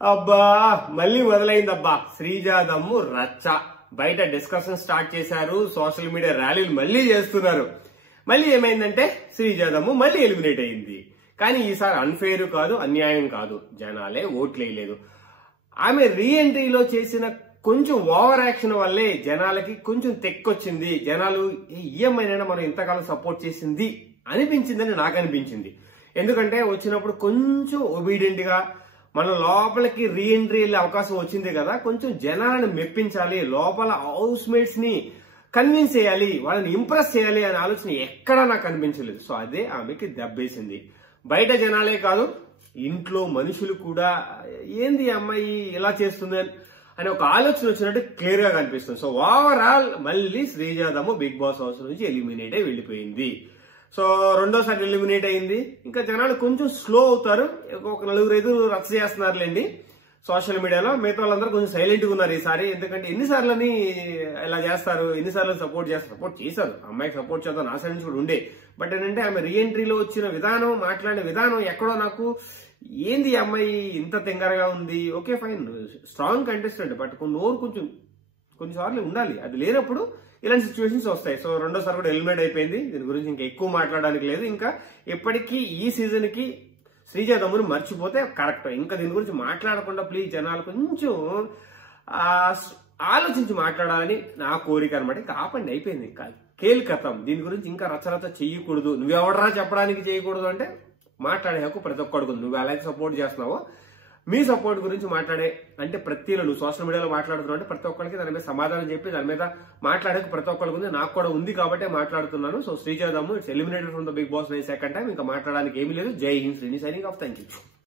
అబ్బా మళ్ళీ మొదలైందబ్బా శ్రీజాదమ్ము రచ్చ. బయట డిస్కషన్ స్టార్ట్ చేశారు, సోషల్ మీడియా ర్యాలీలు మళ్ళీ చేస్తున్నారు. మళ్ళీ ఏమైందంటే శ్రీజాదమ్ము మళ్ళీ ఎలిమినేట్ అయింది. కానీ ఈసారి అన్ఫెయిర్ కాదు, అన్యాయం కాదు, జనాలే ఓట్లేయలేదు. ఆమె రీఎంట్రీలో చేసిన కొంచెం ఓవర్ యాక్షన్ వల్లే జనాలకి కొంచెం తెక్కొచ్చింది. జనాలు ఈ అమ్మాయినైనా మనం ఇంతకాలం సపోర్ట్ చేసింది అనిపించిందని నాకు అనిపించింది. ఎందుకంటే వచ్చినప్పుడు కొంచెం ఒబీడియంట్ గా మన లోపలికి రీఎంట్రీ వెళ్ళే అవకాశం వచ్చింది కదా, కొంచెం జనాలను మెప్పించాలి, లోపల హౌస్ మేట్స్ ని కన్విన్స్ చేయాలి, వాళ్ళని ఇంప్రెస్ చేయాలి అనే ఆలోచన ఎక్కడా నాకు అనిపించలేదు. సో అదే ఆమెకి దెబ్బేసింది. బయట జనాలే కాదు, ఇంట్లో మనుషులు కూడా ఏంది అమ్మాయి ఇలా చేస్తుంది అని ఒక ఆలోచన వచ్చినట్టు క్లియర్ గా కనిపిస్తుంది. సో ఓవరాల్ మళ్ళీ శ్రీజాదమ్ము బిగ్ బాస్ హౌస్ నుంచి ఎలిమినేట్ అయి వెళ్ళిపోయింది. సో రెండోసారి ఎలిమినేట్ అయింది. ఇంకా జనాలు కొంచెం స్లో అవుతారు, ఒక 4-5 రచ్చ చేస్తున్నారులేండి సోషల్ మీడియాలో. మిగతా వాళ్ళందరూ కొంచెం సైలెంట్ గా ఉన్నారు ఈసారి. ఎందుకంటే ఎన్నిసార్లని ఇలా చేస్తారు, ఎన్నిసార్లు సపోర్ట్ చేశారు, అమ్మాయికి సపోర్ట్ చేద్దాం నా సైడ్ నుంచి కూడా ఉండే. బట్ ఏంటంటే ఆమె రీఎంట్రీలో వచ్చిన విధానం, మాట్లాడిన విధానం ఎక్కడో నాకు ఏంది అమ్మాయి ఇంత తెంగరగా ఉంది. Okay fine, strong contestant, but నోరు కొన్నిసార్లు ఉండాలి. అది లేనప్పుడు ఇలాంటి సిచ్యువేషన్స్ వస్తాయి. సో రెండోసారి కూడా ఎలిమినేట్ అయిపోయింది. దీని గురించి ఇంకా ఎక్కువ మాట్లాడడానికి లేదు. ఇంకా ఎప్పటికీ ఈ సీజన్ కి శ్రీజాదమ్ముని మర్చిపోతే కరెక్ట్. ఇంకా దీని గురించి మాట్లాడకుండా ప్లీజ్ జనాలు కొంచెం ఆలోచించి మాట్లాడాలని నా కోరిక అనమాట. ఇంకా ఆపండి, అయిపోయింది, ఇంకా కేల్ కథం. దీని గురించి ఇంకా రచరచ చెయ్యకూడదు. నువ్వెవడరా చెప్పడానికి చేయకూడదు అంటే మాట్లాడే హక్కు ప్రతి ఒక్కడికి. నువ్వు అలాగే సపోర్ట్ చేస్తున్నావో మీ సపోర్ట్ గురించి మాట్లాడే అంటే నువ్వు సోషల్ మీడియాలో మాట్లాడుతున్నావు అంటే ప్రతి ఒక్కరికి దాని మీద సమాధానం చెప్పి దాని మీద మాట్లాడే ప్రతి ఒక్కరికి ఉంది. నాకు కూడా ఉంది కాబట్టి మాట్లాడుతున్నాను. So Sreeja Dammu it's eliminated from the Bigg Boss 9 second time. ఇంకా మాట్లాడడానికి ఏమీ లేదు. జై Hind. Srini signing off. Thank you.